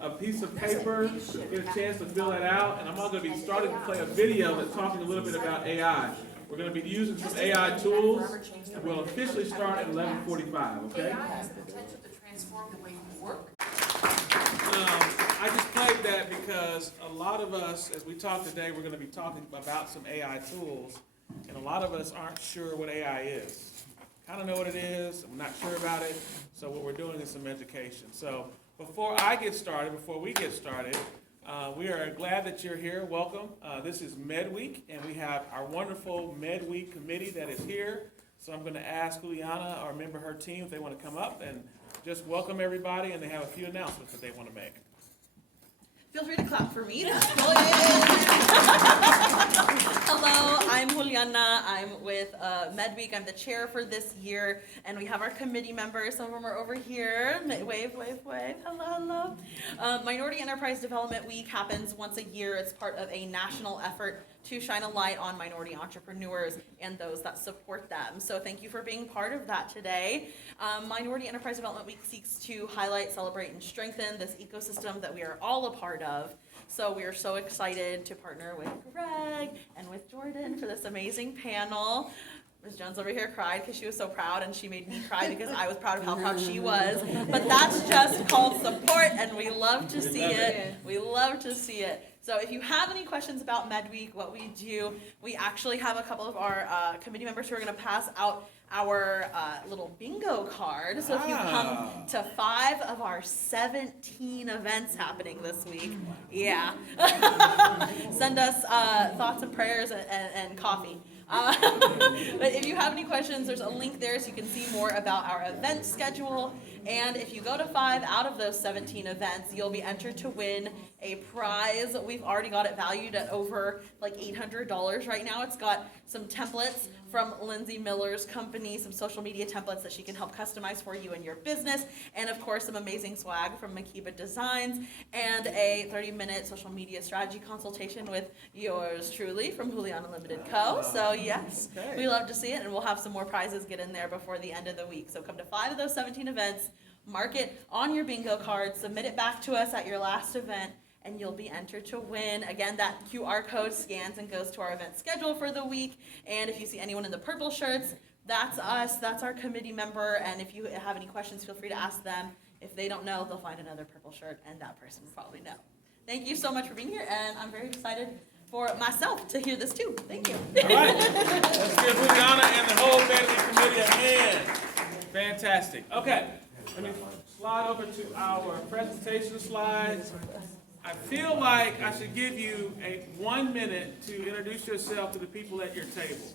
a piece of paper, get a chance to fill that out, and I'm also going to be starting to play a video that's talking a little bit about AI. We're going to be using some AI tools, and we'll officially start at 11:45, okay? AI has the potential to transform the way we work. I just played that because a lot of us, as we talk today, we're going to be talking about some AI tools, and a lot of us aren't sure what AI is. Kind of know what it is, I'm not sure about it, so what we're doing is some education. So before we get started, we are glad that you're here. Welcome. This is Med Week, and we have our wonderful Med Week committee that is here. So I'm going to ask Juliana, or a member of her team, if they want to come up and just welcome everybody, and they have a few announcements that they want to make. Feel free to clap for me. Hello, I'm Juliana. I'm with Med Week. I'm the chair for this year, and we have our committee members. Some of them are over here. Wave, wave, wave. Hello, hello. Minority Enterprise Development Week happens once a year. It's part of a national effort to shine a light on minority entrepreneurs and those that support them. So thank you for being part of that today. Minority Enterprise Development Week seeks to highlight, celebrate, and strengthen this ecosystem that we are all a part of. So we are so excited to partner with Greg and with Jordan for this amazing panel. Ms. Jones over here cried because she was so proud, and she made me cry because I was proud of how proud she was. But that's just called support, and we love to see it. We love to see it. So if you have any questions about Med Week, what we do, we actually have a couple of our committee members who are going to pass out our little bingo card. So if you come to 5 of our 17 events happening this week, yeah, send us thoughts and prayers and coffee. But if you have any questions, there's a link there so you can see more about our event schedule. And if you go to 5 out of those 17 events, you'll be entered to win a prize. We've already got it valued at over like $800 right now. It's got some templates from Lindsay Miller's company, some social media templates that she can help customize for you and your business, and of course some amazing swag from Makiba Designs, and a 30-minute social media strategy consultation with yours truly from Juliana Limited Co. So yes, we love to see it, and we'll have some more prizes get in there before the end of the week. So come to 5 of those 17 events, mark it on your bingo card, submit it back to us at your last event, and you'll be entered to win. Again, that QR code scans and goes to our event schedule for the week. And if you see anyone in the purple shirts, that's us, that's our committee member. And if you have any questions, feel free to ask them. If they don't know, they'll find another purple shirt, and that person will probably know. Thank you so much for being here, and I'm very excited for myself to hear this too. Thank you. All right. Let's give Juliana and the whole family committee a hand. Fantastic. Okay. Let me slide over to our presentation slides. I feel like I should give you 1 minute to introduce yourself to the people at your table.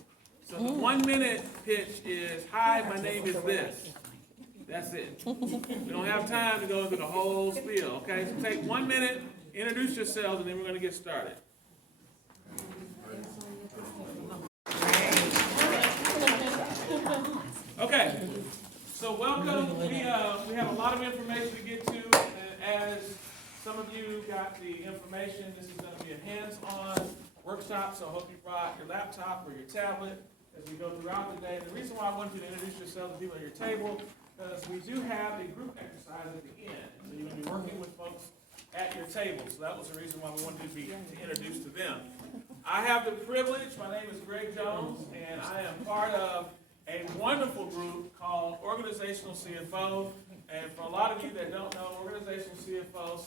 So the 1 minute pitch is, hi, my name is this. That's it. We don't have time to go through the whole spiel, okay? So take 1 minute, introduce yourselves, and then we're going to get started. Okay, so welcome. We have a lot of information to get to, and as some of you got the information, this is going to be a hands-on workshop, so I hope you brought your laptop or your tablet as we go throughout the day. The reason why I wanted you to introduce yourself to people at your table, because we do have a group exercise at the end. So you're going to be working with folks at your table, so that was the reason why we wanted you to be introduced to them. I have the privilege, my name is Greg Jones, and I am part of a wonderful group called Organizational CFO. And for a lot of you that don't know, Organizational CFO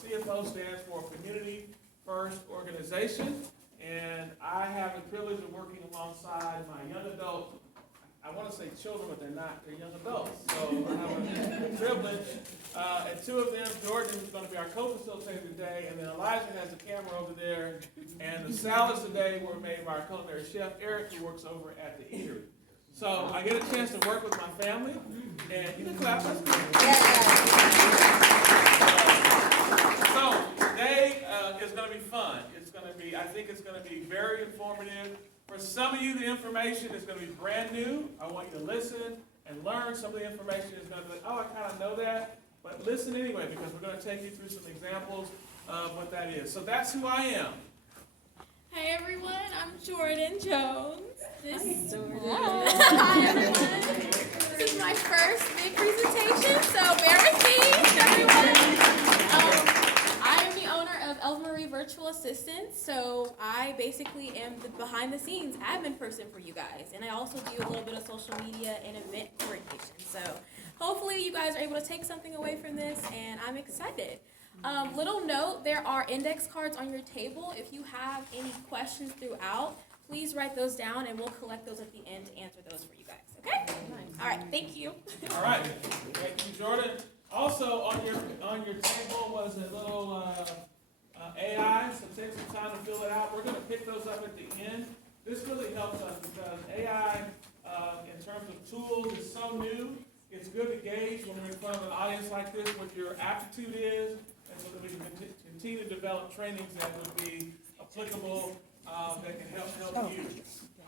stands for Community First Organization. And I have the privilege of working alongside my young adult, I want to say children, but they're not, they're young adults. So I have a privilege. And 2 of them, Jordan is going to be our co-facilitator today, and then Elijah has the camera over there. And the salads today were made by our culinary chef, Eric, who works over at the eatery. So I get a chance to work with my family, and you can clap. That's good. So today is going to be fun. It's going to be, I think it's going to be very informative. For some of you, the information is going to be brand new. I want you to listen and learn. Some of the information is going to be like, oh, I kind of know that. But listen anyway, because we're going to take you through some examples of what that is. So that's who I am. Hey everyone, I'm Jordan Jones. Hi everyone. This is my first big presentation, so bear with me, everyone. I virtual assistant, so I basically am the behind the scenes admin person for you guys. And I also do a little bit of social media and event coordination. So hopefully you guys are able to take something away from this, and I'm excited. Little note, there are index cards on your table. If you have any questions throughout, please write those down, and we'll collect those at the end to answer those for you guys, okay? All right, thank you. All right, thank you, Jordan. Also, on your table was a little AI, so take some time to fill it out. We're going to pick those up at the end. This really helps us because AI, in terms of tools, is so new. It's good to gauge when we're in front of an audience like this what your aptitude is, and so that we can continue to develop trainings that would be applicable, that can help you.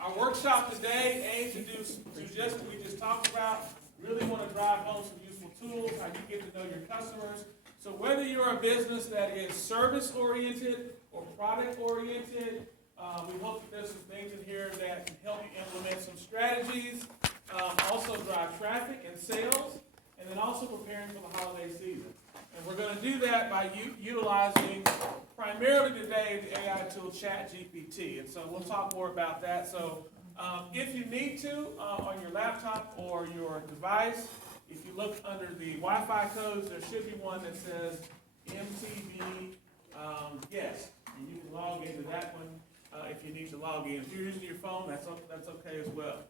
Our workshop today aims to do just what we just talked about. Really want to drive home some useful tools, how you get to know your customers. So whether you're a business that is service-oriented or product-oriented, we hope that there's some things in here that can help you implement some strategies, also drive traffic and sales, and then also preparing for the holiday season. And we're going to do that by utilizing primarily today the AI tool ChatGPT. And so we'll talk more about that. So if you need to, on your laptop or your device, if you look under the Wi-Fi codes, there should be one that says MTV yes. And you can log into that one if you need to log in. If you're using your phone, that's okay as well.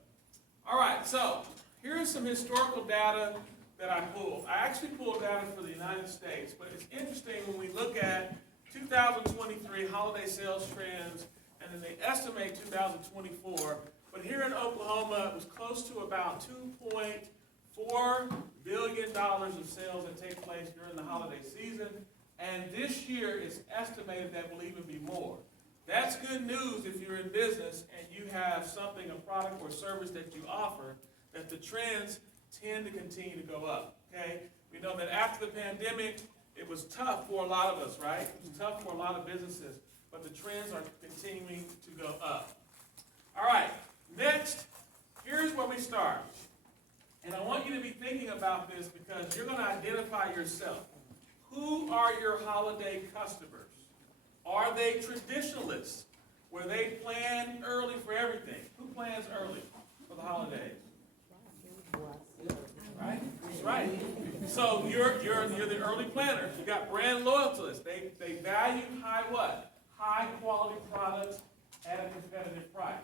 All right, so here's some historical data that I pulled. I actually pulled data for the United States, but it's interesting when we look at 2023 holiday sales trends, and then they estimate 2024. But here in Oklahoma, it was close to about $2.4 billion of sales that take place during the holiday season. And this year, it's estimated that will even be more. That's good news if you're in business and you have something, a product or service that you offer, that the trends tend to continue to go up, okay? We know that after the pandemic, it was tough for a lot of us, right? It was tough for a lot of businesses, but the trends are continuing to go up. All right, next, here's where we start. And I want you to be thinking about this because you're going to identify yourself. Who are your holiday customers? Are they traditionalists, where they plan early for everything? Who plans early for the holidays? Right? That's right. So you're the early planners. You got brand loyalists. They value high what? High quality products at a competitive price.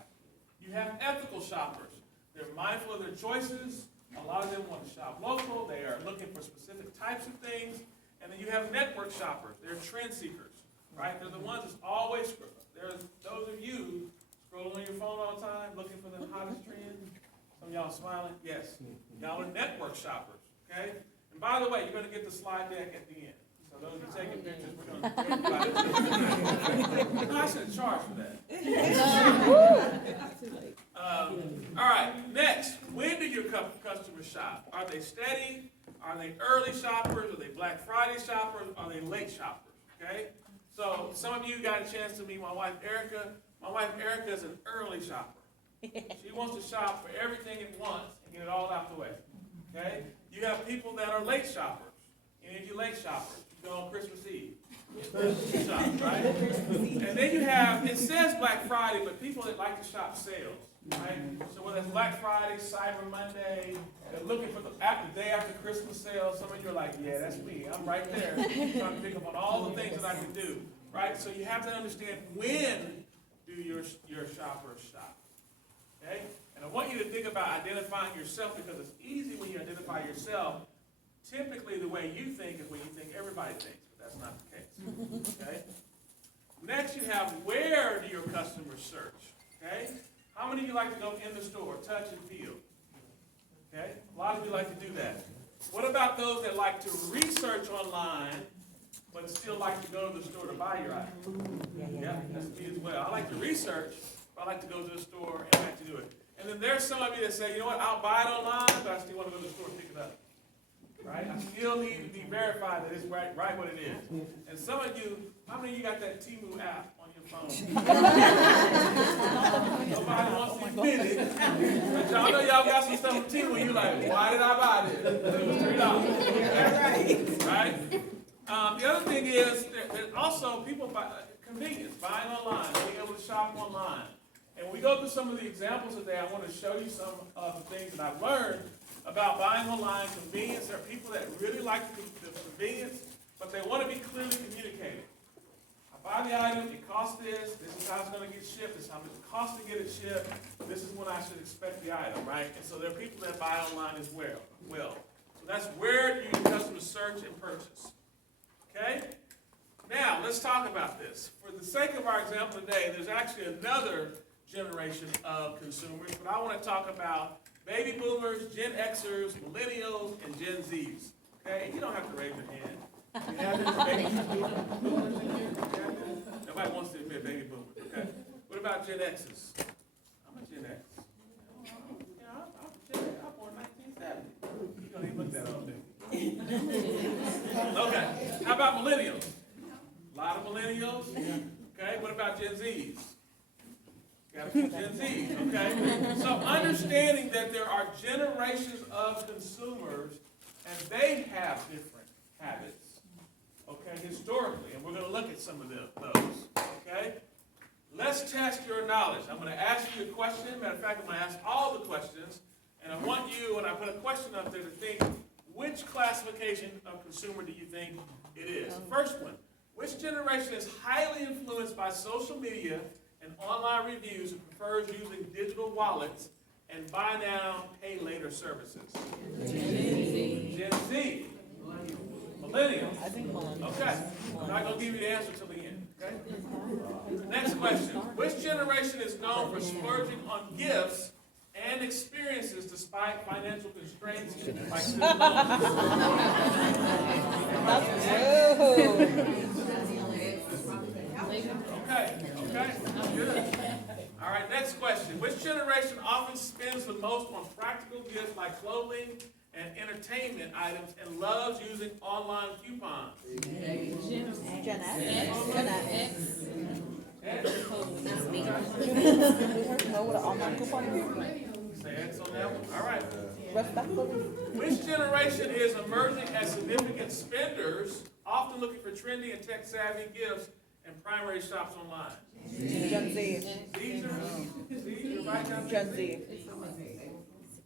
You have ethical shoppers. They're mindful of their choices. A lot of them want to shop local. They are looking for specific types of things. And then you have network shoppers. They're trend seekers, right? They're the ones that's always, there's those of you scrolling on your phone all the time looking for the hottest trend. Some of y'all smiling? Yes. Y'all are network shoppers, okay? And by the way, you're going to get the slide deck at the end. So those of you taking pictures, we're going to no, I should have charged for that. All right, next. When do your customers shop? Are they steady? Are they early shoppers? Are they Black Friday shoppers? Are they late shoppers? Okay? So some of you got a chance to meet my wife, Erica. My wife, Erica, is an early shopper. She wants to shop for everything at once and get it all out the way. Okay? You have people that are late shoppers. Any of you late shoppers? You go on Christmas Eve. Shop, right? And then you have, it says Black Friday, but people that like to shop sales. Right? So whether it's Black Friday, Cyber Monday, they're looking for the day after Christmas sale. Some of you are like, yeah, that's me. I'm right there trying to pick up on all the things that I can do. Right? So you have to understand, when do your shoppers shop? Okay? And I want you to think about identifying yourself, because it's easy when you identify yourself. Typically, the way you think is when you think everybody thinks, but that's not the case. Okay? Next, you have, where do your customers search? Okay? How many of you like to go in the store, touch and feel? Okay? A lot of you like to do that. What about those that like to research online, but still like to go to the store to buy your item? Yeah, that's me as well. I like to research, but I like to go to the store and like to do it. And then there's some of you that say, you know what, I'll buy it online, but I still want to go to the store and pick it up. Right? I still need to be verified that it's right what it is. And some of you, how many of you got that Temu app on your phone? Nobody wants to admit it. But y'all know y'all got some stuff on Temu, you're like, why did I buy this? It was $3. Right? The other thing is that also people convenience, buying online, being able to shop online. And when we go through some of the examples today, I want to show you some of the things that I've learned about buying online, convenience. There are people that really like the convenience, but they want to be clearly communicated. I buy the item, it costs this is how it's going to get shipped, this is how much it costs to get it shipped, this is when I should expect the item, right? And so there are people that buy online as well. So that's where you customers search and purchase. Okay? Now, let's talk about this. For the sake of our example today, there's actually another generation of consumers, but I want to talk about baby boomers, Gen Xers, millennials, and Gen Zs. Okay? You don't have to raise your hand. You have any baby boomers in here? Nobody wants to admit baby boomers. Okay? What about Gen Xs? I'm a Gen X. Yeah, I'm Gen X. I'm born 1970. You don't even look that old, do you? Okay. How about millennials? A lot of millennials. Okay. What about Gen Zs? Got a few Gen Zs. Okay. So understanding that there are generations of consumers and they have different habits. Okay. Historically, and we're going to look at some of those. Okay. Let's test your knowledge. I'm going to ask you a question. Matter of fact, I'm going to ask all the questions, and I want you, when I put a question up there, to think, which classification of consumer do you think it is? First one, which generation is highly influenced by social media and online reviews and prefers using digital wallets and buy now, pay later services? Gen Z. Millennials. I think millennials. Okay. I'm not going to give you the answer till the end. Okay? Next question. Which generation is known for splurging on gifts and experiences despite financial constraints like student loans? Okay, good. All right, next question. Which generation often spends the most on practical gifts like clothing and entertainment items and loves using online coupons? Gen X. Gen X. Know what an online coupon is? Say X on that one. All right. Respectfully. Which generation is emerging as significant spenders, often looking for trendy and tech-savvy gifts and primary shops online? Gen Z. These are you're right now. Gen Z.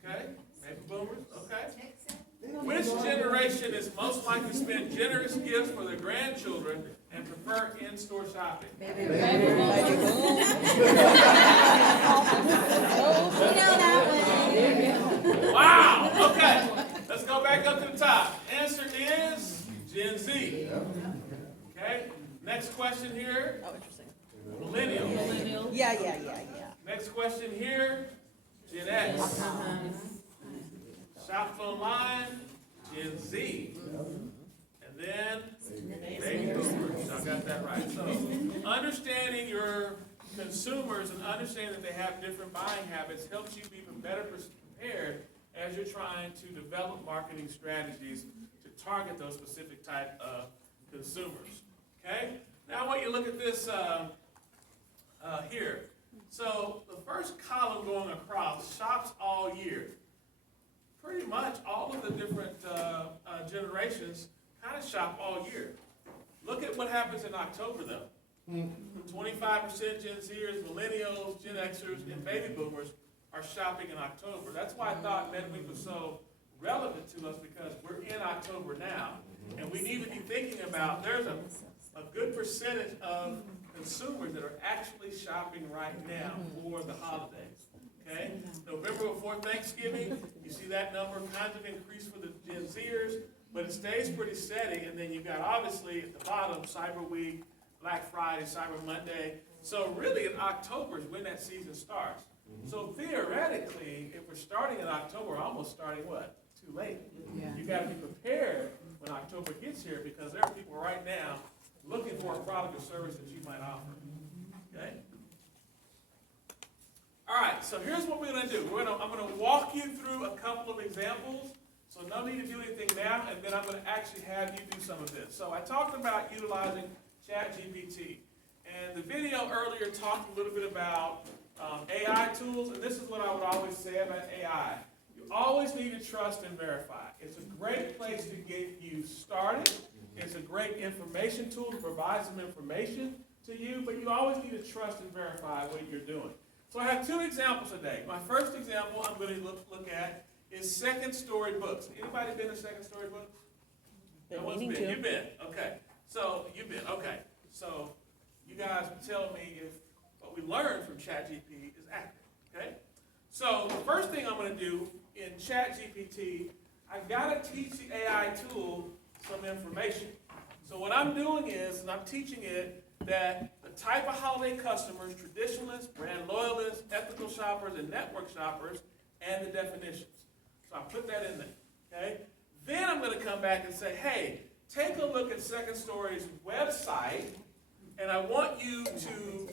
Okay. Baby boomers. Okay. Which generation is most likely to spend generous gifts for their grandchildren and prefer in-store shopping? Baby boom. Wow. Okay. Let's go back up to the top. Answer is Gen Z. Okay. Next question here. Oh, interesting. Millennials. Yeah. Next question here. Gen X. Shops online. Gen Z. And then baby boomers. I got that right. So understanding your consumers and understanding that they have different buying habits helps you be even better prepared as you're trying to develop marketing strategies to target those specific type of consumers. Okay? Now I want you to look at this here. So the first column going across, shops all year. Pretty much all of the different generations kind of shop all year. Look at what happens in October though. 25% Gen Zers, millennials, Gen Xers, and baby boomers are shopping in October. That's why I thought Midweek was so relevant to us, because we're in October now, and we need to be thinking about there's a good percentage of consumers that are actually shopping right now for the holidays. Okay? November before Thanksgiving, you see that number kind of increase for the Gen Zers, but it stays pretty steady, and then you've got obviously at the bottom Cyber Week, Black Friday, Cyber Monday. So really in October is when that season starts. So theoretically, if we're starting in October, we're almost starting what? Too late. You got to be prepared when October gets here, because there are people right now looking for a product or service that you might offer. Okay? All right, so here's what we're going to do. I'm going to walk you through a couple of examples. So no need to do anything now, and then I'm going to actually have you do some of this. So I talked about utilizing ChatGPT. And the video earlier talked a little bit about AI tools, and this is what I would always say about AI. You always need to trust and verify. It's a great place to get you started. It's a great information tool to provide some information, to you, but you always need to trust and verify what you're doing. So I have 2 examples today. My first example I'm going to look at is second story books. Anybody been to second story books? Been No one's meaning been. to. You've been. Okay. So you've been. Okay. So you guys tell me if what we learned from ChatGPT is accurate. Okay. So the first thing I'm going to do in ChatGPT, I've got to teach the AI tool some information. So what I'm doing is I'm teaching it that the type of holiday customers, traditionalists, brand loyalists, ethical shoppers, and network shoppers, and the definitions. So I put that in there, okay? Then I'm going to come back and say, hey, take a look at Second Story's website, and I want you to,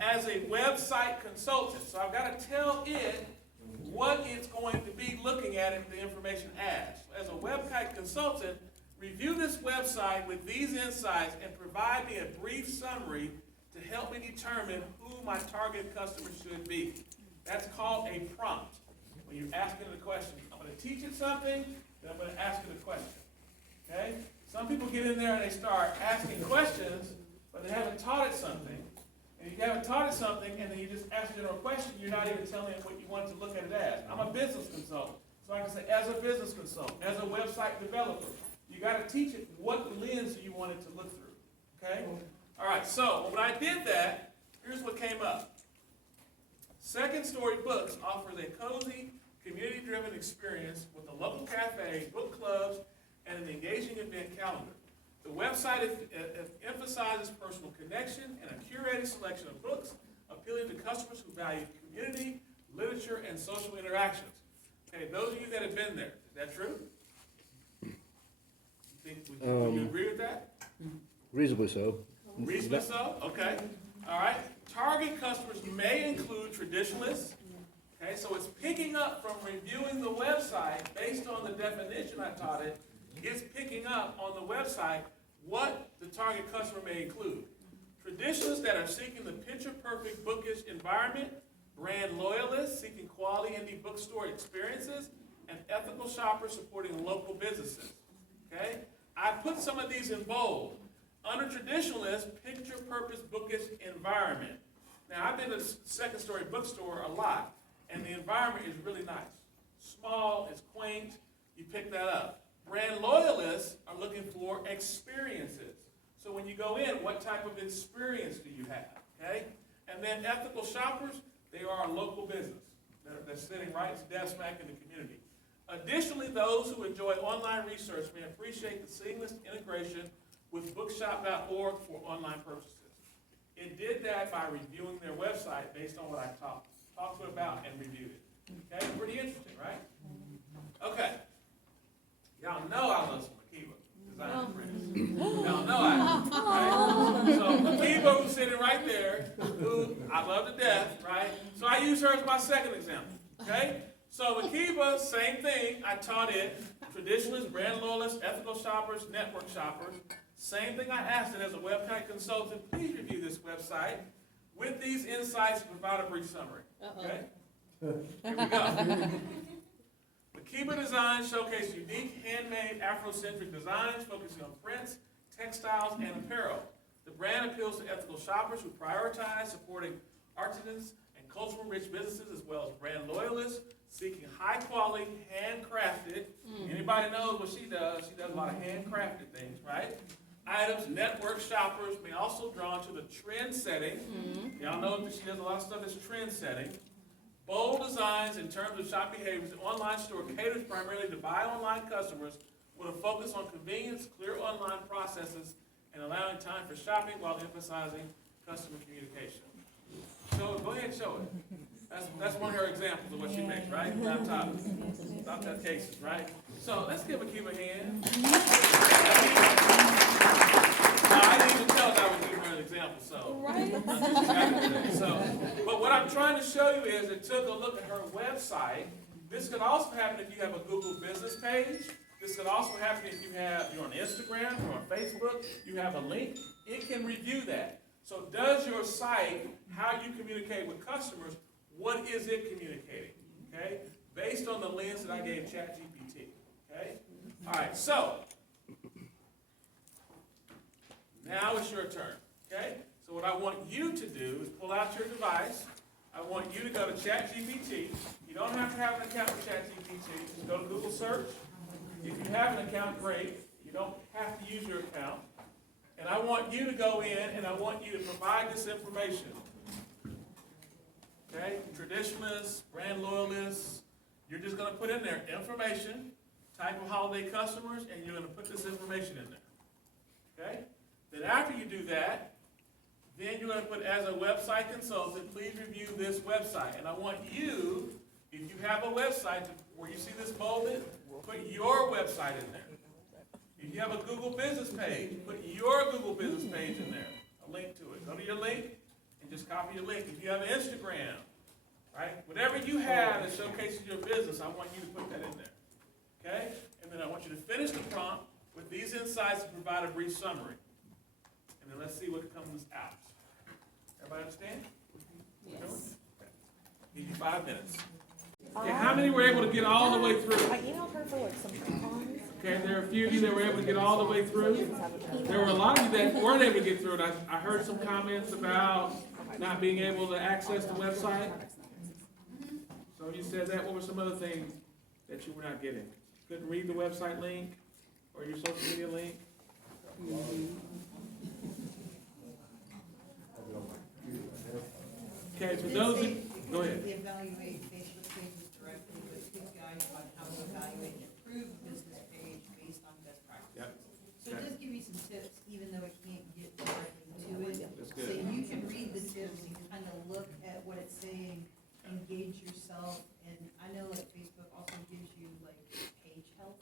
as a website consultant, so I've got to tell it what it's going to be looking at if the information asks. As a website consultant, review this website with these insights and provide me a brief summary to help me determine who my target customer should be. That's called a prompt. When you're asking it a question, I'm going to teach it something, then I'm going to ask it a question. Okay? Some people get in there and they start asking questions, but they haven't taught it something. And if you haven't taught it something, and then you just ask a general question, you're not even telling it what you want to look at it as. I'm a business consultant, so I can say, as a business consultant, as a website developer, you got to teach it what lens you want it to look through. Okay? All right, so when I did that, here's what came up. Second Story Books offers a cozy, community-driven experience with a local cafe, book clubs, and an engaging event calendar. The website emphasizes personal connection and a curated selection of books appealing to customers who value community, literature, and social interactions. Okay, those of you that have been there, is that true? Would you agree with that? Reasonably so. Reasonably so? Okay. All right. Target customers may include traditionalists. Okay, so it's picking up from reviewing the website based on the definition I taught it. It's picking up on the website what the target customer may include. Traditionalists that are seeking the picture-perfect bookish environment, brand loyalists seeking quality indie bookstore experiences, and ethical shoppers supporting local businesses. Okay? I put some of these in bold. Under traditionalist, picture-purpose bookish environment. Now, I've been to Second Story bookstore a lot, and the environment is really nice. Small, it's quaint, you pick that up. Brand loyalists are looking for experiences. So when you go in, what type of experience do you have? Okay? And then ethical shoppers, they are a local business. They're sitting right dead smack in the community. Additionally, those who enjoy online research may appreciate the seamless integration with bookshop.org for online purchases. It did that by reviewing their website based on what I talked to it about and reviewed it. Okay, pretty interesting, right? Okay. Y'all know I love some Makiba design friends. Y'all know I do, right? So Makiba, who's sitting right there, who I love to death, right? So I use her as my second example, okay? So Makiba, same thing. I taught it, traditionalists, brand loyalists, ethical shoppers, network shoppers. Same thing I asked it as a website consultant. Please review this website with these insights and provide a brief summary. Okay? Here we go. Makiba Designs showcase unique, handmade, Afrocentric designs focusing on prints, textiles, and apparel. The brand appeals to ethical shoppers who prioritize supporting artisans and cultural rich businesses, as well as brand loyalists seeking high-quality, handcrafted. Anybody knows what she does? She does a lot of handcrafted things, right? Items. Network shoppers may also drawn to the trend setting. Y'all know that she does a lot of stuff that's trend setting. Bold designs in terms of shop behaviors. The online store caters primarily to buy online customers with a focus on convenience, clear online processes, and allowing time for shopping while emphasizing customer communication. So go ahead and show it. That's one of her examples of what she makes, right? Top cases, right? So let's give Makiba a hand. No, I didn't even tell her I was giving her an example, so. Right. But what I'm trying to show you is it took a look at her website. This could also happen if you have a Google business page. This could also happen if you're on Instagram or on Facebook, you have a link. It can review that. So does your site, how you communicate with customers, what is it communicating? Okay? Based on the lens that I gave ChatGPT. Okay? All right, so now it's your turn. Okay? So So what I want you to do is pull out your device. I want you to go to ChatGPT. You don't have to have an account with ChatGPT. Just go to Google search. If you have an account, great. You don't have to use your account. And I want you to go in and I want you to provide this information. Okay? Traditionalists, brand loyalists, you're just going to put in there information, type of holiday customers, and you're going to put this information in there. Okay? Then after you do that, then you're going to put, as a website consultant, please review this website. And I want you, if you have a website where you see this bolded, put your website in there. If you have a Google business page, put your Google business page in there, a link to it. Go to your link and just copy your link. If you have Instagram, right, whatever you have that showcases your business, I want you to put that in there. Okay? And then I want you to finish the prompt with these insights and provide a brief summary. And then let's see what comes out. Everybody understand? Yes. Okay. Give you 5 minutes. Okay, how many were able to get all the way through? I emailed her for like some coupons. Okay, there are a few of you that were able to get all the way through. There were a lot of you that weren't able to get through it. I heard some comments about not being able to access the website. So you said that. What were some other things that you were not getting? Couldn't read the website link or your social media link? Okay, for those who, go ahead. Evaluate Facebook pages directly with good guides on how to evaluate and improve a business page based on best practices. Yep. So it does give you some tips, even though it can't get directly to it. That's So good. you can read the tips and kind of look at what it's saying, engage yourself. And I know like Facebook also gives you like page health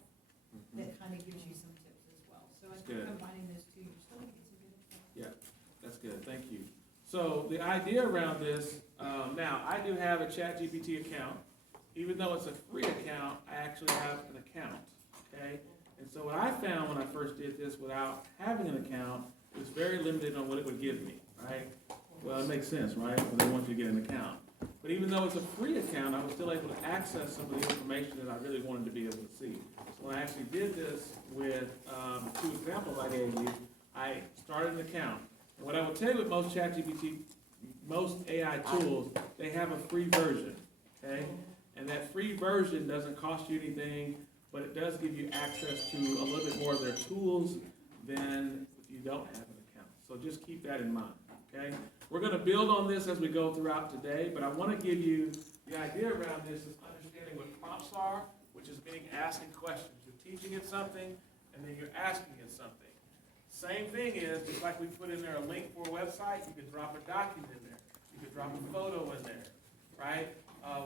that kind of gives you some tips as well. So I think Good. combining those two, you're still gonna get some good stuff. Yeah, that's good, thank you. So the idea around this, now, I do have a ChatGPT account. Even though it's a free account, I actually have an account, okay? And so what I found when I first did this without having an account, it was very limited on what it would give me, right? Well, it makes sense, right? When they want you to get an account. But even though it's a free account, I was still able to access some of the information that I really wanted to be able to see. So when I actually did this with 2 examples I gave you, I started an account. And what I will tell you with most ChatGPT, most AI tools, they have a free version, okay? And that free version doesn't cost you anything, but it does give you access to a little bit more of their tools than if you don't have an account. So just keep that in mind, okay? We're gonna build on this as we go throughout today, but I wanna give you, the idea around this is understanding what prompts are, which is being asking questions. You're teaching it something, and then you're asking it something. Same thing is, just like we put in there a link for a website, you could drop a document in there. You could drop a photo in there, right?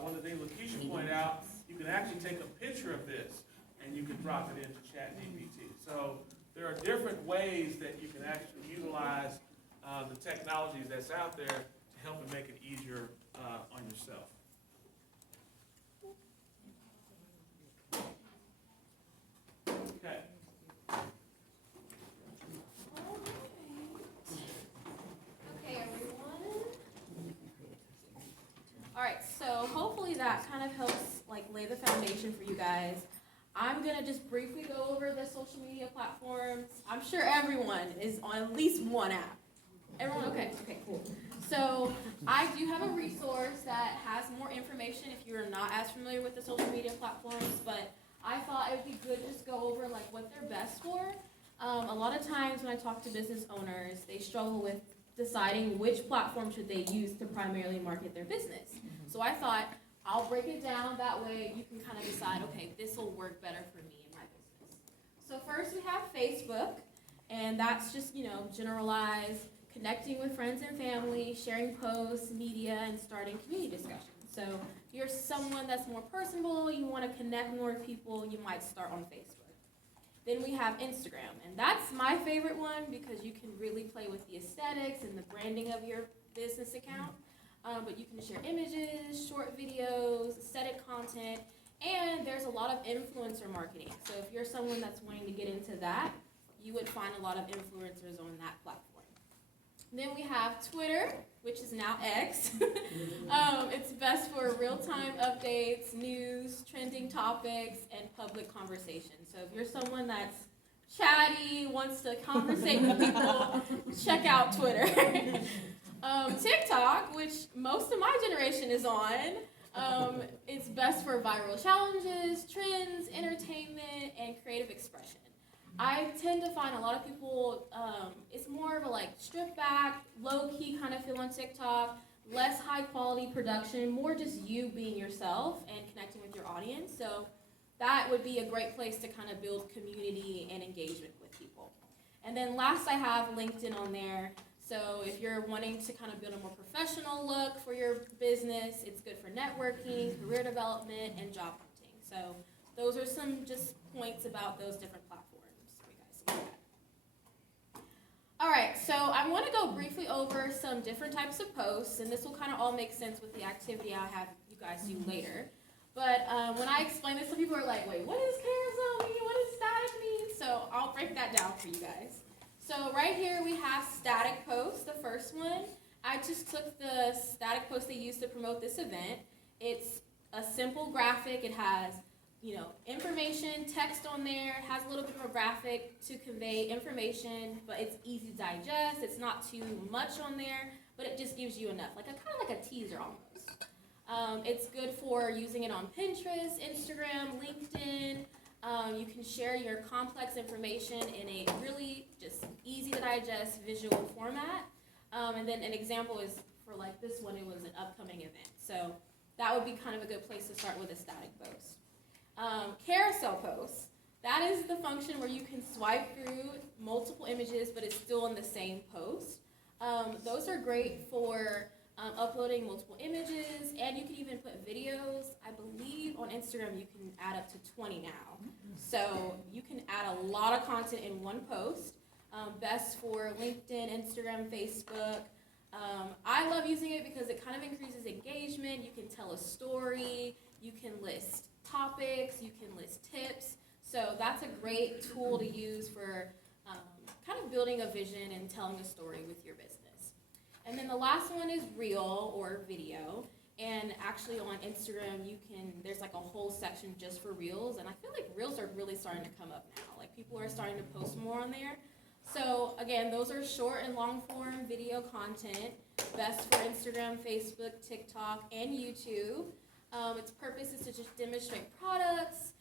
One of the things Lakeisha pointed out, you can actually take a picture of this and you can drop it into ChatGPT. So there are different ways that you can actually utilize the technologies that's out there to help and make it easier on yourself. Okay. Okay, everyone. All right, so hopefully that kind of helps like lay the foundation for you guys. I'm gonna just briefly go over the social media platforms. I'm sure everyone is on at least one app. Everyone, okay, cool. So I do have a resource that has more information if you're not as familiar with the social media platforms, but I thought it would be good to just go over like what they're best for. A lot of times when I talk to business owners, they struggle with deciding which platform should they use to primarily market their business. So I thought I'll break it down, that way you can kind of decide, okay, this will work better for me and my business. So first we have Facebook, and that's just, generalized, connecting with friends and family, sharing posts, media, and starting community discussions. So if you're someone that's more personable, you want to connect more with people, you might start on Facebook. Then we have Instagram, and that's my favorite one because you can really play with the aesthetics and the branding of your business account. But you can share images, short videos, aesthetic content, and there's a lot of influencer marketing. So if you're someone that's wanting to get into that, you would find a lot of influencers on that platform. Then we have Twitter, which is now X. It's best for real-time updates, news, trending topics, and public conversation. So if you're someone that's chatty, wants to conversate with people, check out Twitter. TikTok, which most of my generation is on, it's best for viral challenges, trends, entertainment, and creative expression. I tend to find a lot of people, it's more of a like stripped back, low key kind of feel on TikTok, less high quality production, more just you being yourself and connecting with your audience. So that would be a great place to kind of build community and engagement with people. And then last I have LinkedIn on there. So if you're wanting to kind of build a more professional look for your business, it's good for networking, career development, and job hunting. So those are some just points about those different platforms for you guys to look at. All right, so I want to go briefly over some different types of posts, and this will kind of all make sense with the activity I'll have you guys do later. But when I explain this, some people are like, wait, what does carousel mean? What does static mean? So I'll break that down for you guys. So right here we have static posts, the first one. I just took the static post they used to promote this event. It's a simple graphic. It has, information, text on there. It has a little bit of a graphic to convey information, but it's easy to digest. It's not too much on there, but it just gives you enough, kind of like a teaser almost. It's good for using it on Pinterest, Instagram, LinkedIn. You can share your complex information in a really just easy to digest visual format. And then an example is for like this one, it was an upcoming event. So that would be kind of a good place to start with a static post. Carousel posts, that is the function where you can swipe through multiple images, but it's still in the same post. Those are great for uploading multiple images, and you can even put videos. I believe on Instagram you can add up to 20 now. So you can add a lot of content in one post. Best for LinkedIn, Instagram, Facebook. I love using it because it kind of increases engagement. You can tell a story, you can list topics, you can list tips. So that's a great tool to use for kind of building a vision and telling a story with your business. And then the last one is reel or video. And actually on Instagram, there's like a whole section just for reels. And I feel like reels are really starting to come up now. Like people are starting to post more on there. So again, those are short and long form video content, best for Instagram, Facebook, TikTok, and YouTube. Its purpose is to just demonstrate products.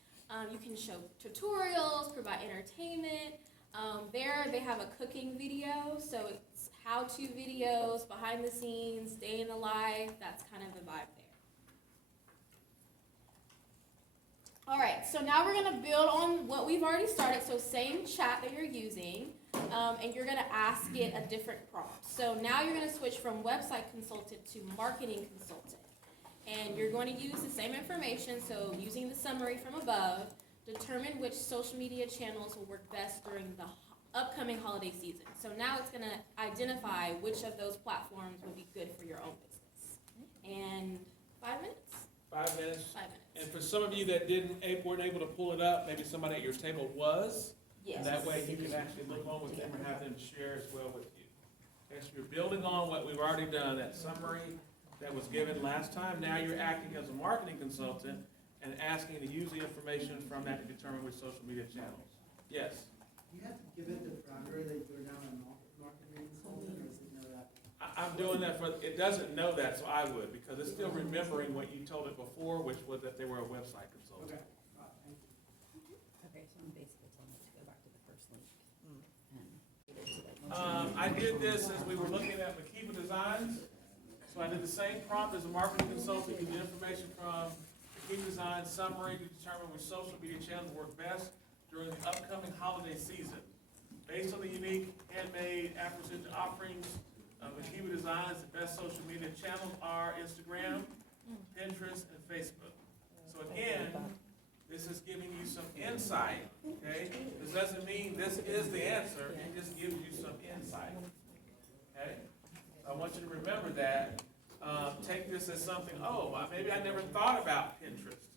You can show tutorials, provide entertainment. There they have a cooking video, so it's how-to videos, behind the scenes, day in the life. That's kind of the vibe there. All right, so now we're gonna build on what we've already started. So same chat that you're using, and you're gonna ask it a different prompt. So now you're gonna switch from website consultant to marketing consultant. And you're going to use the same information, so using the summary from above, determine which social media channels will work best during the upcoming holiday season. So now it's going to identify which of those platforms will be good for your own business. And 5 minutes? 5 minutes. 5 minutes. And for some of you that weren't able to pull it up, maybe somebody at your table was. Yes. And that way you can actually look on with them and have them share as well with you. Okay, so you're building on what we've already done, that summary that was given last time. Now you're acting as a marketing consultant and asking to use the information from that to determine which social media channels. Yes? You have to give it the parameter that you're now a marketing consultant, or does it know that? I'm doing that it doesn't know that, so I would, because it's still remembering what you told it before, which was that they were a website consultant. Okay, thank you. Okay, so I'm basically telling it to go back to the first link. I did this as we were looking at Makiba Designs. So I did the same prompt as a marketing consultant, get the information from Makiba Designs summary to determine which social media channels work best during the upcoming holiday season. Based on the unique handmade acquisition offerings of Makiba Designs, the best social media channels are Instagram, Pinterest, and Facebook. So again, this is giving you some insight, okay? This doesn't mean this is the answer, it just gives you some insight, okay? I want you to remember that. Take this as something, maybe I never thought about Pinterest.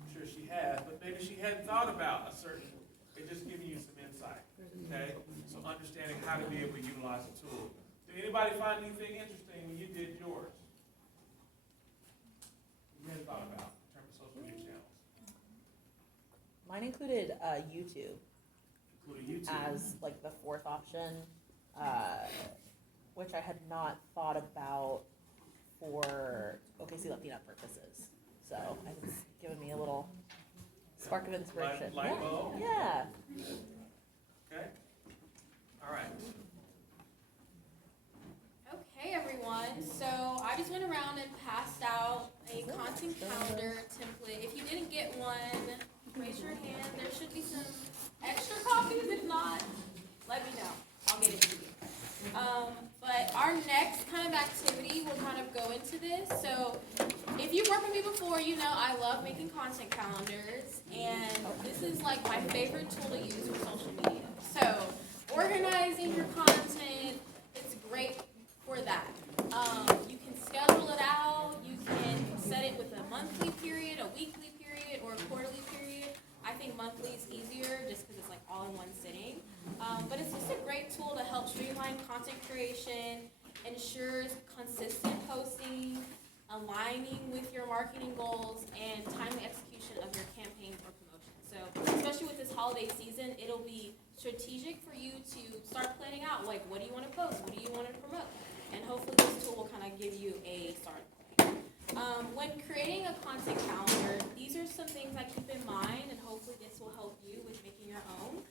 I'm sure she has, but maybe she hadn't thought about a certain, it's just giving you some insight, okay? So understanding how to be able to utilize the tool. Did anybody find anything interesting when you did yours? You hadn't thought about in terms of social media channels? Mine included YouTube. Including YouTube. as like the fourth option, which I had not thought about for OKC Latina purposes. So it's given me a little spark of inspiration. Light bulb? Yeah. Okay. All right. Okay, everyone, so I just went around and passed out a content calendar template. If you didn't get one, raise your hand. There should be some extra copies. If not, let me know. I'll get it to you. But our next kind of activity will kind of go into this. So if you've worked with me before, you know I love making content calendars, and this is like my favorite tool to use for social media. So organizing your content, it's great for that. You can schedule it out, you can set it with a monthly period, a weekly period, or a quarterly period. I think monthly is easier just because it's like all in one sitting. But it's just a great tool to help streamline content creation, ensures consistent posting, aligning with your marketing goals, and timely execution of your campaigns or promotions. So especially with this holiday season, it'll be strategic for you to start planning out, like, what do you want to post? What do you want to promote? And hopefully this tool will kind of give you a starting point. When creating a content calendar, these are some things I keep in mind, and hopefully this will help you with making your own.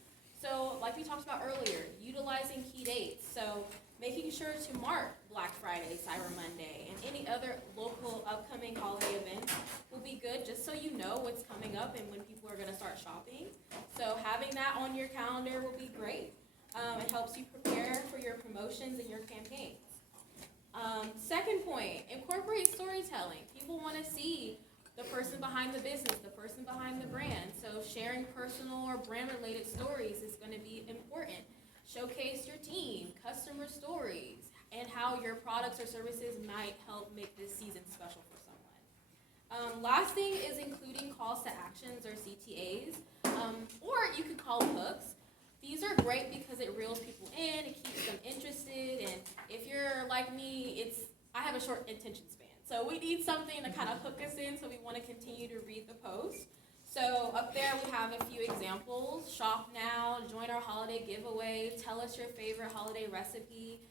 So like we talked about earlier, utilizing key dates. So making sure to mark Black Friday, Cyber Monday, and any other local upcoming holiday events will be good, just so you know what's coming up and when people are going to start shopping. So having that on your calendar will be great. It helps you prepare for your promotions and your campaigns. Second point, incorporate storytelling. People want to see the person behind the business, the person behind the brand. So sharing personal or brand-related stories is going to be important. Showcase your team, customer stories, and how your products or services might help make this season special for someone. Last thing is including calls to actions or CTAs, or you could call hooks. These are great because it reels people in, it keeps them interested, and if you're like me, I have a short attention span. So we need something to kind of hook us in, so we want to continue to read the post. So up there we have a few examples. Shop now, join our holiday giveaway, tell us your favorite holiday recipe.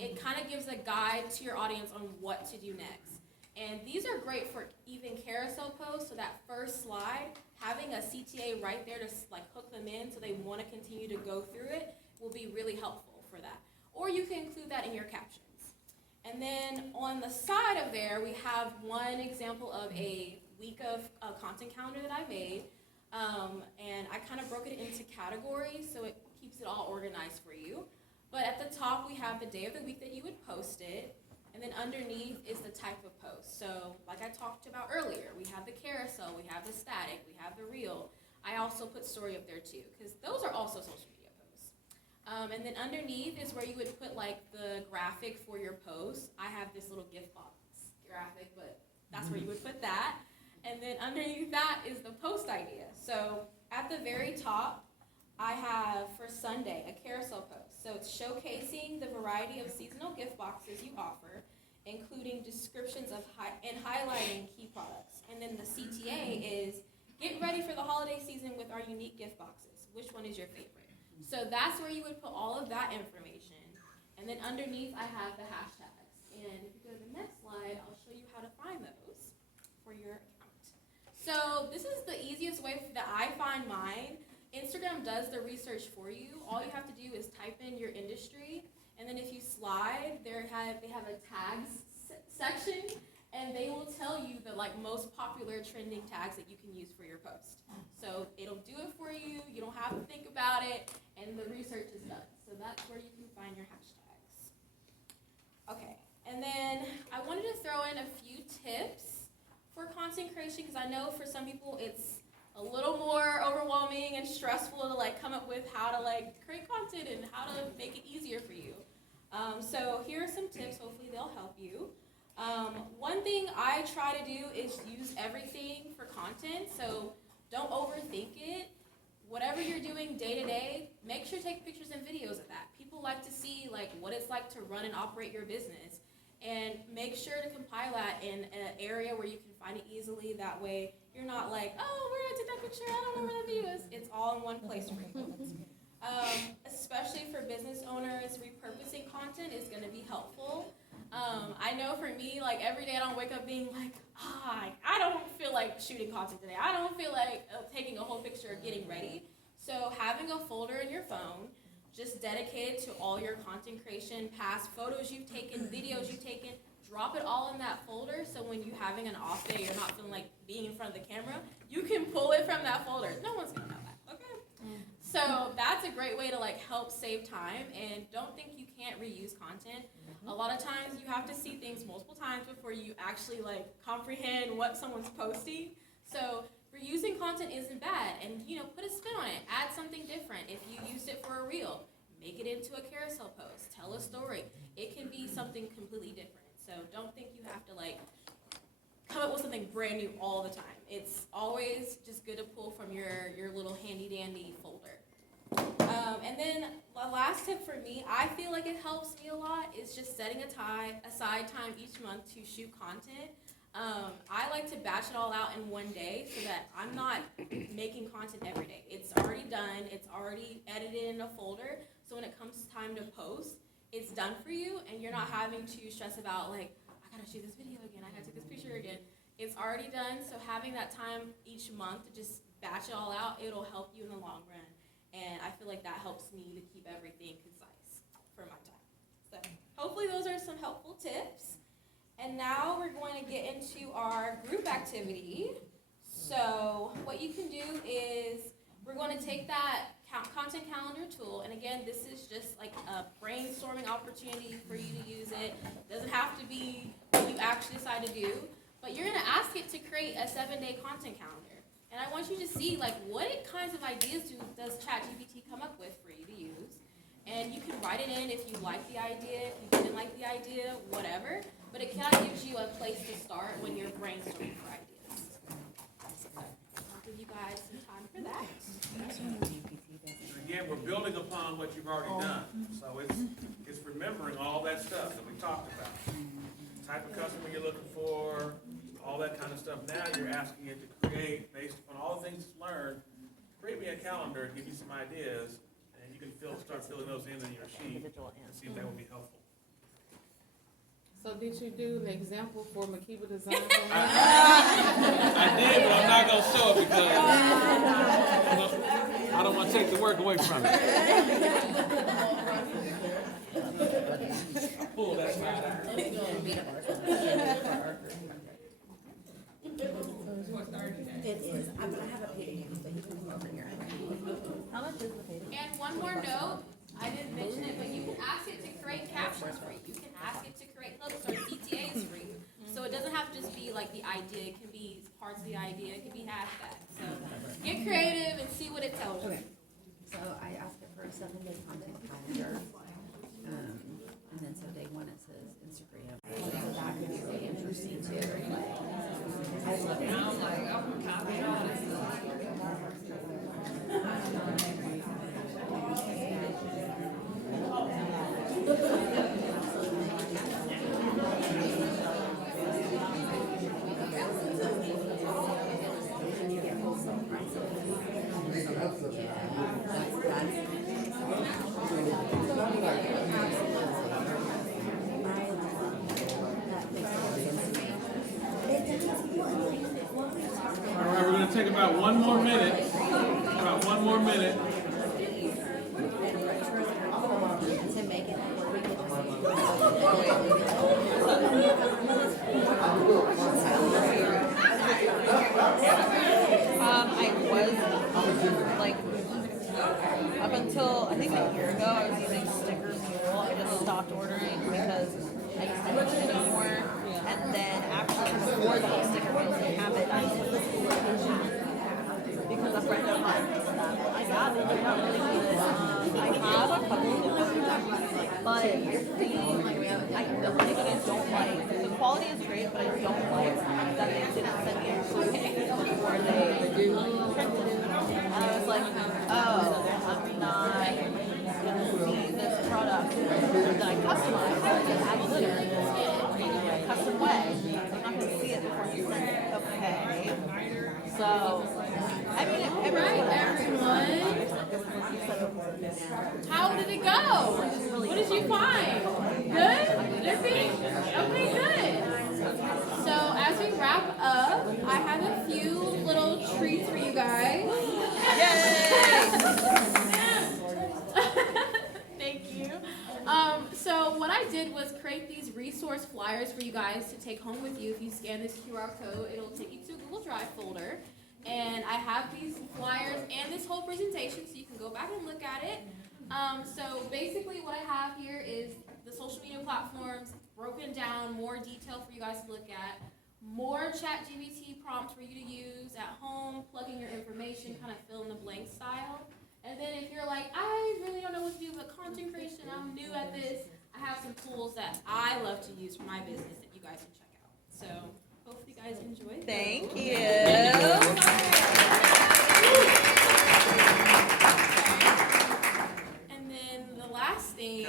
It kind of gives a guide to your audience on what to do next. And these are great for even carousel posts, so that first slide, having a CTA right there to like hook them in so they want to continue to go through it will be really helpful for that. Or you can include that in your captions. And then on the side of there, we have one example of a week of content calendar that I made. And I kind of broke it into categories so it keeps it all organized for you. But at the top, we have the day of the week that you would post it. And then underneath is the type of post. So like I talked about earlier, we have the carousel, we have the static, we have the reel. I also put story up there too, because those are also social media posts. And then underneath is where you would put like the graphic for your post. I have this little gift box graphic, but that's where you would put that. And then underneath that is the post idea. So at the very top, I have for Sunday a carousel post. So it's showcasing the variety of seasonal gift boxes you offer, including descriptions of and highlighting key products. And then the CTA is get ready for the holiday season with our unique gift boxes. Which one is your favorite? So that's where you would put all of that information. And then underneath I have the hashtags. And if you go to the next slide, I'll show you how to find those for your account. So this is the easiest way that I find mine. Instagram does the research for you. All you have to do is type in your industry, and then if you slide, they have a tags section, and they will tell you the most popular trending tags that you can use for your post. So it'll do it for you. You don't have to think about it, and the research is done. So that's where you can find your hashtags. Okay, and then I wanted to throw in a few tips for content creation because I know for some people it's a little more overwhelming and stressful to come up with how to create content and how to make it easier for you. So here are some tips. Hopefully they'll help you. One thing I try to do is use everything for content. So don't overthink it. Whatever you're doing day to day, make sure to take pictures and videos of that. People like to see what it's like to run and operate your business. And make sure to compile that in an area where you can find it easily. That way you're not oh, where did I take that picture? I don't know where that video is. It's all in one place for you. Especially for business owners, repurposing content is gonna be helpful. I know for me, like every day I don't wake up being like, I don't feel like shooting content today. I don't feel like taking a whole picture or getting ready. So having a folder in your phone, just dedicated to all your content creation, past photos you've taken, videos you've taken, drop it all in that folder, so when you're having an off day, you're not feeling like being in front of the camera, you can pull it from that folder. No one's gonna know that, okay? So that's a great way to like help save time, and don't think you can't reuse content. A lot of times you have to see things multiple times before you actually like comprehend what someone's posting. So reusing content isn't bad, and put a spin on it, add something different. If you used it for a reel, make it into a carousel post, tell a story. It can be something completely different. So don't think you have to like come up with something brand new all the time. It's always just good to pull from your little handy dandy folder. And then the last tip for me, I feel like it helps me a lot, is just setting aside time each month to shoot content. I like to batch it all out in one day so that I'm not making content every day. It's already done, it's already edited in a folder, so when it comes time to post, it's done for you, and you're not having to stress about like, I gotta shoot this video again, I gotta take this picture again. It's already done, so having that time each month to just batch it all out, it'll help you in the long run. And I feel like that helps me to keep everything concise for my time. So hopefully those are some helpful tips. And now we're going to get into our group activity. So what you can do is we're going to take that content calendar tool, and again, this is just like a brainstorming opportunity for you to use it. It doesn't have to be what you actually decide to do, but you're going to ask it to create a 7-day content calendar. And I want you to see like what kinds of ideas does ChatGPT come up with for you to use. And you can write it in if you like the idea, if you didn't like the idea, whatever. But it kind of gives you a place to start when you're brainstorming for ideas. So I'll give you guys some time for that. Again, we're building upon what you've already done. So it's remembering all that stuff that we talked about. Type of customer you're looking for, all that kind of stuff. Now you're asking it to create, based on all the things it's learned, create me a calendar, give you some ideas, and you can start filling those in your sheet and see if that would be helpful. So did you do an example for Makiba Design? I did, but I'm not going to show it because I don't want to take the work away from it. Pull that slide out. It is, I have a page, but you can come over here. How much is the page? And one more note, I didn't mention it, but you can ask it to create captions for you. You can ask it to create clips or CTAs for you. So it doesn't have to just be like the idea, it can be parts of the idea, it can be hashtags. So get creative and see what it tells you. Okay. So I asked it for a 7-day content calendar. And then so day 1 it says Instagram. So that could be really interesting too. I love it. All right, we're going to take about one more minute. About one more minute. To make it where we I was like up until I think a year ago I was using Sticker Mule. I just stopped ordering because I just didn't use it anymore. And then actually before the whole Sticker Mule thing happened, I put the school location because a friend of mine used them. I got it. They're not really good. I have a couple of them, but I don't like it. I don't like the quality is great, but I don't like that they didn't send me a proof before they printed it. And I was like, oh, I'm not gonna see this product that I customized and have a litter in a custom way. I'm not gonna see it before you send it. Okay. So, I mean, All right, everyone. How did it go? What did you find? Good? Good? Okay, good. So as we wrap up, I have a few little treats for you guys. Thank you. So what I did was create these resource flyers for you guys to take home with you. If you scan this QR code, it'll take you to a Google Drive folder. And I have these flyers and this whole presentation so you can go back and look at it. So basically what I have here is the social media platforms broken down, more detail for you guys to look at, more ChatGPT prompts for you to use at home, plug in your information, kind of fill in the blank style. And then if you're like, I really don't know what to do with content creation, I'm new at this, I have some tools that I love to use for my business that you guys can check out. So hope you guys enjoyed. Thank you. And then the last thing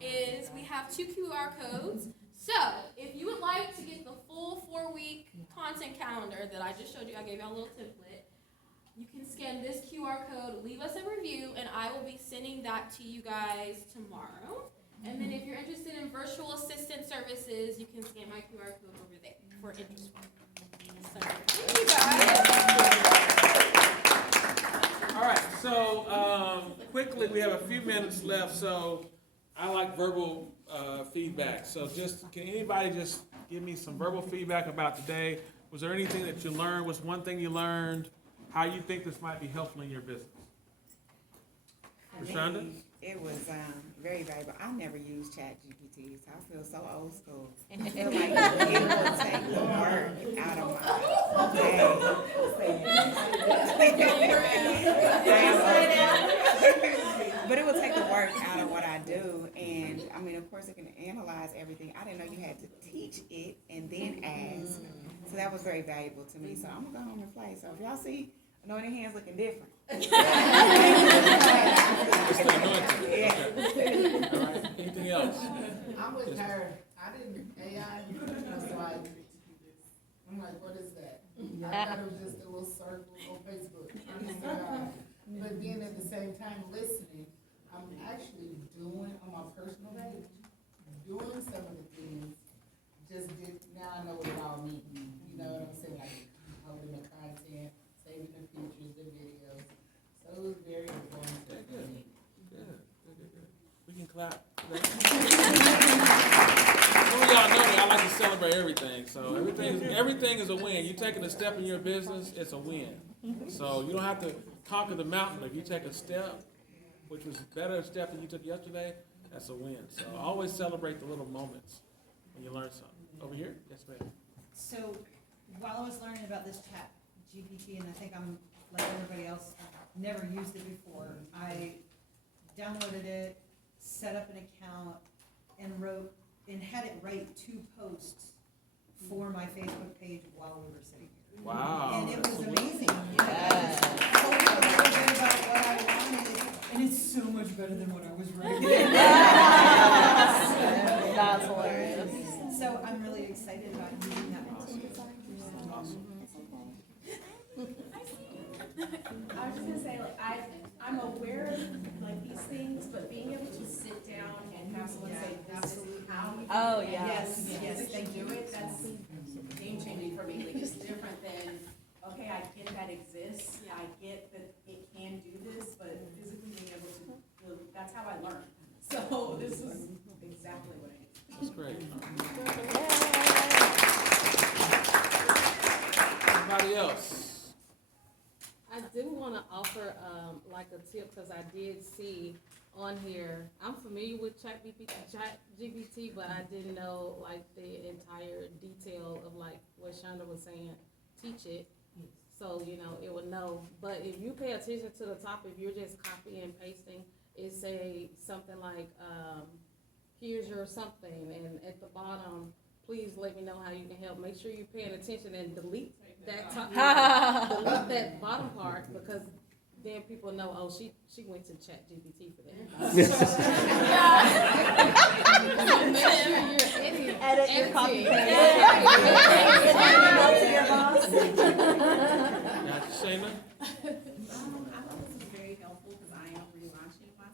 is we have 2 QR codes. So if you would like to get the full 4-week content calendar that I just showed you, I gave y'all a little template. You can scan this QR code, leave us a review, and I will be sending that to you guys tomorrow. And then if you're interested in virtual assistant services, you can scan my QR code over there for interest. So, thank you guys. All right, so quickly, we have a few minutes left, so I like verbal feedback. So can anybody just give me some verbal feedback about today? Was there anything that you learned? What's one thing you learned? How you think this might be helpful in your business? Rashonda? It was very valuable. I never used ChatGPT, so I feel so old school. I feel like it will take the work out of my day. But it will take the work out of what I do. And I mean, of course, it can analyze everything. I didn't know you had to teach it and then ask. So that was very valuable to me. So I'm gonna go home and play. So if y'all see anointing hands looking different. It's the anointing. Yeah. Okay. All right. Anything else? I'm with her. I didn't, AI, was like, I'm like, what is that? I thought it was just a little circle on Facebook. But then at the same time listening, I'm actually doing on my personal page, doing some of the things, now I know what it all means. You know what I'm saying? Like uploading the content, saving the pictures, the videos. So it was very informative for me. Good. We can clap. Some of y'all know me, I like to celebrate everything. So everything is a win. You taking a step in your business, it's a win. So you don't have to conquer the mountain. If you take a step, which was a better step than you took yesterday, that's a win. So always celebrate the little moments when you learn something. Over here? Yes, ma'am. So while I was learning about this chat GPT, and I think I'm like everybody else, never used it before, I downloaded it, set up an account, and had it write 2 posts for my Facebook page while we were sitting here. Wow. And it was That's amazing. Yes. Told me a little bit about what I wanted, and it's so much better than what I was writing. That's hilarious. So I'm really excited about using that. Awesome. I was just gonna say, like, I'm aware of like these things, but being able to sit down and have someone say, this is how you Oh, yeah. Yes, thank you. do it, that's game changing for me. Like, it's different than, okay, I get that exists, yeah, I get that it can do this, but physically being able to, that's how I learn. So this is exactly what I need. That's great. Anybody else? I do want to offer like a tip because I did see on here. I'm familiar with ChatGPT, but I didn't know like the entire detail of like what Shonda was saying. Teach it, so you know it will know. But if you pay attention to the top, if you're just copying and pasting, it say something like, "Here's your something," and at the bottom, please let me know how you can help. Make sure you're paying attention and delete that top, delete that bottom part because then people know, oh, she went to ChatGPT for that. Make sure you're Edit your copy. Got you, Shayna? I thought this was very helpful because I am relaunching my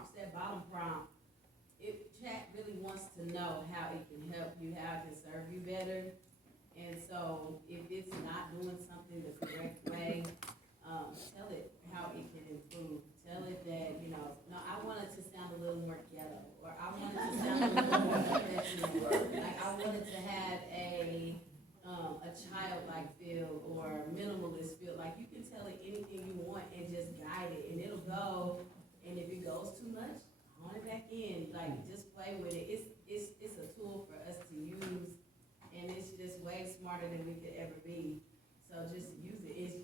prompts, that bottom prompt, chat really wants to know how it can help you, how it can serve you better. And so if it's not doing something the correct way, tell it how it can improve. Tell it that, you know, no, I want it to sound a little more ghetto, or I want it to sound a little more professional. Like I want it to have a childlike feel or minimalist feel. Like you can tell it anything you want and just guide it, and it'll go. And if it goes too much, on it back in. Like just play with it. It's a tool for us to use, and it's just way smarter than we could ever be. So just use it. It's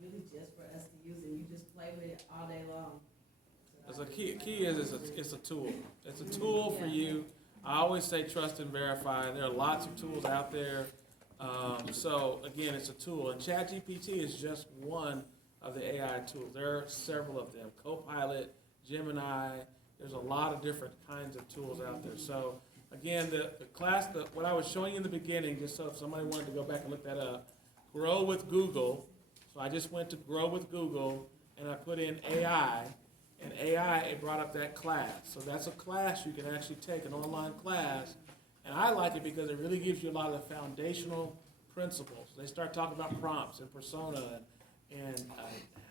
really just for us to use it. You just play with it all day long. As a key is it's a tool. It's a tool for you. I always say trust and verify. There are lots of tools out there. So again, it's a tool, and ChatGPT is just one of the AI tools. There are several of them. Copilot, Gemini. There's a lot of different kinds of tools out there. So again, the class, what I was showing you in the beginning, just so if somebody wanted to go back and look that up, Grow with Google. So I just went to Grow with Google, and I put in AI, and AI, it brought up that class. So that's a class you can actually take, an online class. And I like it because it really gives you a lot of the foundational principles. They start talking about prompts and persona and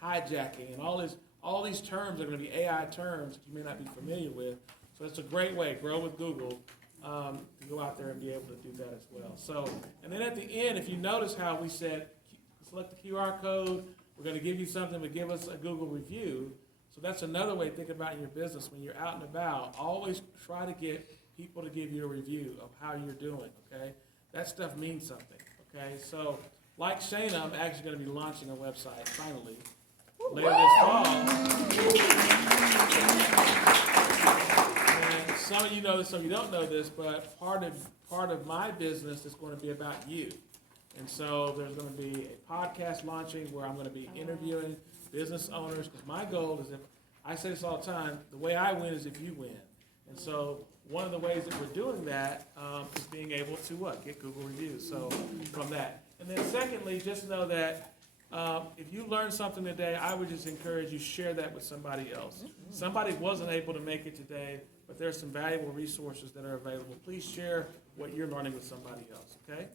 hijacking and all these terms are going to be AI terms that you may not be familiar with. So it's a great way, Grow with Google, to go out there and be able to do that as well. So, and then at the end, if you notice how we said, select the QR code, we're going to give you something, but give us a Google review. So that's another way to think about in your business when you're out and about. Always try to get people to give you a review of how you're doing, okay? That stuff means something, okay? So, like Shayna, I'm actually going to be launching a website, finally, later this fall. And some of you know this, some of you don't know this, but part of my business is going to be about you. And so there's going to be a podcast launching where I'm going to be interviewing business owners, because my goal is, if I say this all the time, the way I win is if you win. And so one of the ways that we're doing that is being able to get Google reviews. So from that. And then secondly, just know that if you learned something today, I would just encourage you share that with somebody else. Somebody wasn't able to make it today, but there's some valuable resources that are available. Please share what you're learning with somebody else, okay?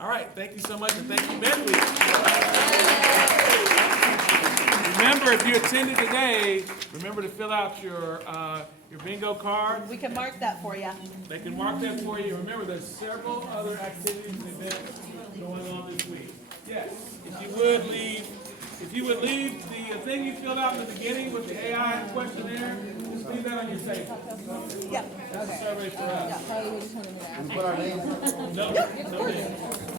All right, thank you so much, and thank you, Medley. Remember, if you attended today, remember to fill out your bingo card. We can mark that for you. They can mark that for you. Remember, there's several other activities and events going on this week. Yes, if you would leave the thing you filled out in the beginning with the AI questionnaire, just leave that on your table. Yeah. That's a survey for us. Yeah. We put our names. No, no.